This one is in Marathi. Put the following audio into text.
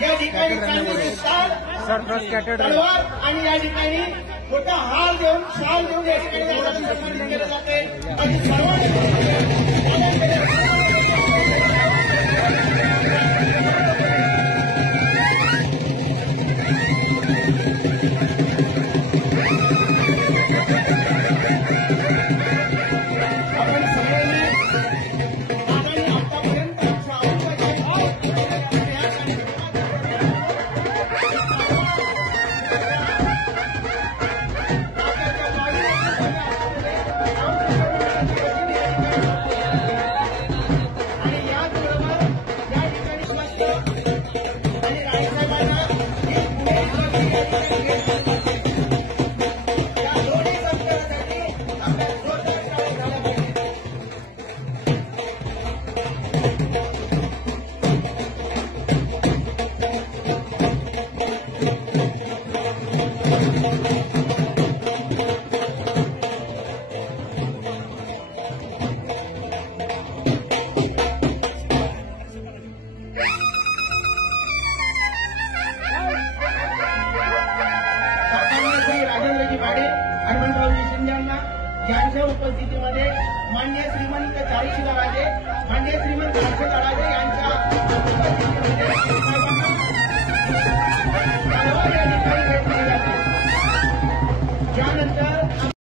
या ठिकाणी चांदीची तलवार आणि या ठिकाणी मोठा हार देऊन शाल देऊन या ठिकाणी सन्मानित केलं जाते आणि हनुमंतरावजी शिंदे यांच्या उपस्थितीमध्ये माननीय श्रीमंत चाळीसगावराजे माननीय श्रीमंत हर्षदराजे यांच्या त्यानंतर